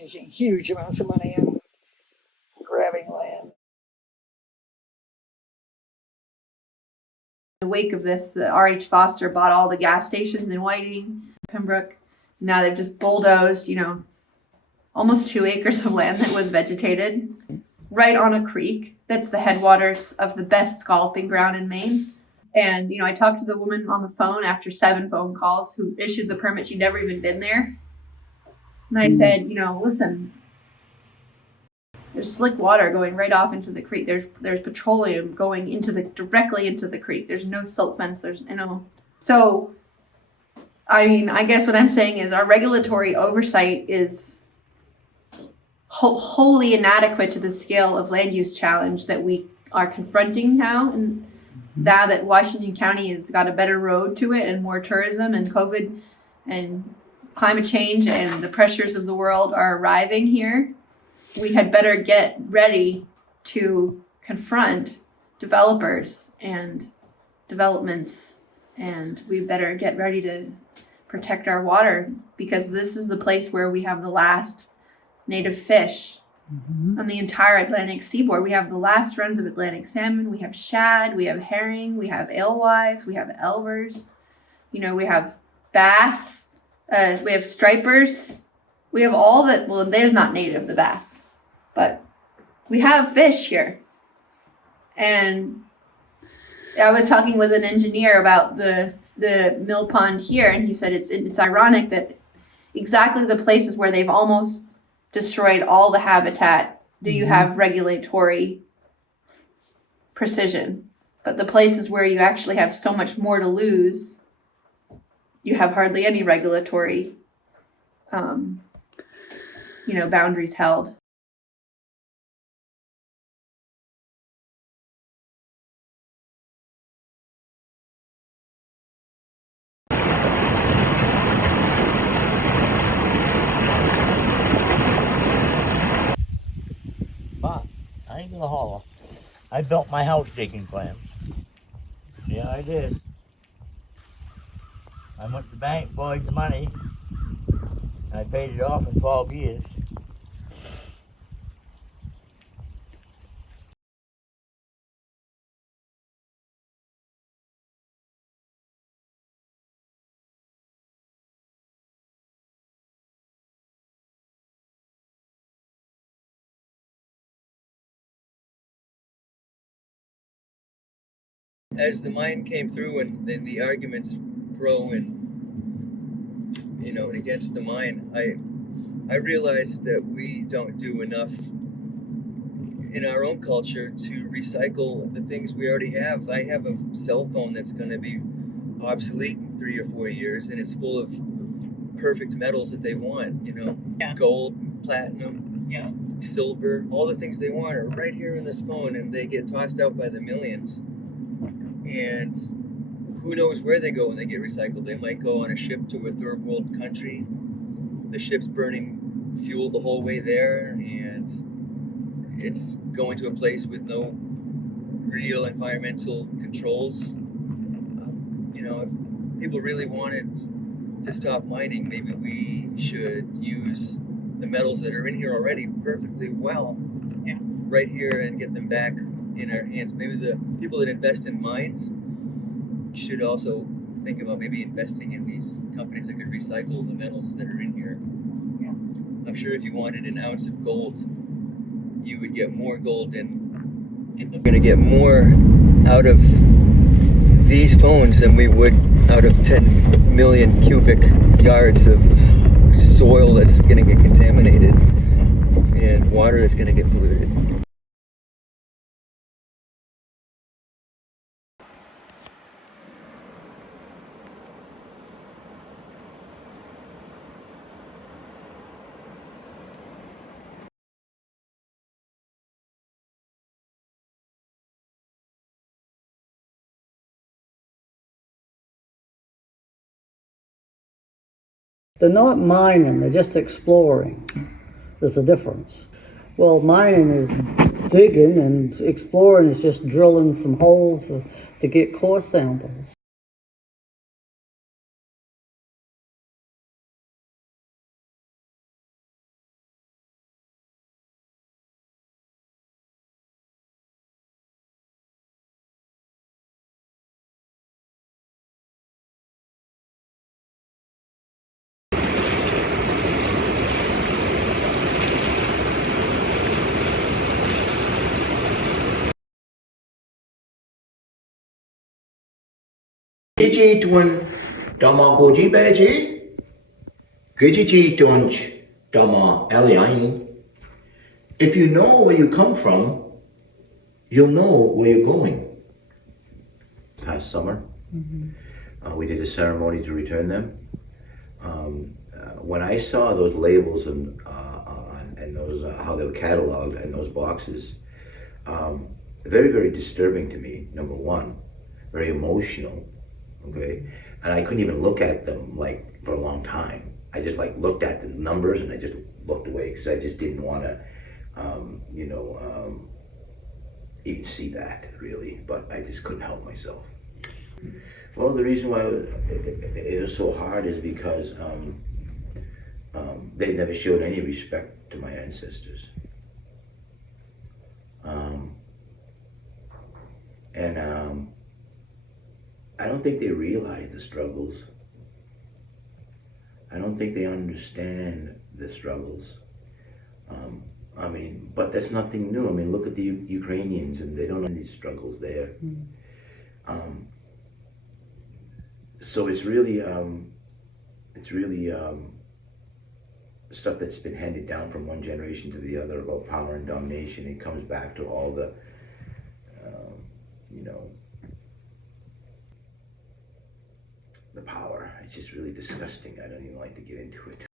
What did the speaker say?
making huge amounts of money on grabbing land. In the wake of this, the R.H. Foster bought all the gas stations in Whiting, Pembroke. Now they've just bulldozed, almost 2 acres of land that was vegetated right on a creek that's the headwaters of the best scalloping ground in Maine. And, I talked to the woman on the phone after 7 phone calls who issued the permit. She'd never even been there. And I said, listen, there's slick water going right off into the creek. There's petroleum going directly into the creek. There's no silt fence. So, I guess what I'm saying is our regulatory oversight is wholly inadequate to the scale of land use challenge that we are confronting now. And now that Washington County has got a better road to it and more tourism and COVID and climate change and the pressures of the world are arriving here, we had better get ready to confront developers and developments, and we better get ready to protect our water, because this is the place where we have the last native fish on the entire Atlantic seaboard. We have the last runs of Atlantic salmon, we have shad, we have herring, we have alewives, we have elvers, we have bass, we have stripers, we have all that. Well, there's not native, the bass, but we have fish here. And I was talking with an engineer about the mill pond here, and he said it's ironic that exactly the places where they've almost destroyed all the habitat do you have regulatory precision, but the places where you actually have so much more to lose, you have hardly any regulatory boundaries held. But I ain't gonna holler. I built my house digging plan. Yeah, I did. I went to the bank, borrowed the money. I paid it off in 12 years. As the mine came through and then the arguments pro and and against the mine, I realized that we don't do enough in our own culture to recycle the things we already have. I have a cell phone that's going to be obsolete in 3 or 4 years, and it's full of perfect metals that they want, gold, platinum, silver, all the things they want are right here in this phone, and they get tossed out by the millions. And who knows where they go when they get recycled. They might go on a ship to a third world country. The ship's burning fuel the whole way there, and it's going to a place with no real environmental controls. If people really wanted to stop mining, maybe we should use the metals that are in here already perfectly well right here and get them back in our hands. Maybe the people that invest in mines should also think about maybe investing in these companies that could recycle the metals that are in here. I'm sure if you wanted an ounce of gold, you would get more gold, and we're going to get more out of these phones than we would out of 10 million cubic yards of soil that's going to get contaminated and water that's going to get polluted. They're not mining, they're just exploring. There's a difference. Well, mining is digging, and exploring is just drilling some holes to get core samples. Tuan Dama Goji Baji, Gijiji Tunch Dama Eliain. If you know where you come from, you'll know where you're going. Past summer, we did a ceremony to return them. When I saw those labels and those how they were cataloged and those boxes, very, very disturbing to me. Number one, very emotional. Okay, and I couldn't even look at them like for a long time. I just like looked at the numbers and I just looked away because I just didn't want to, even see that really. But I just couldn't help myself. Well, the reason why it was so hard is because they never showed any respect to my ancestors. I don't think they realize the struggles. I don't think they understand the struggles. But that's nothing new. Look at the Ukrainians, and they don't have these struggles there. So it's really stuff that's been handed down from one generation to the other about power and domination. It comes back to all the, the power. It's just really disgusting. I don't even like to get into it.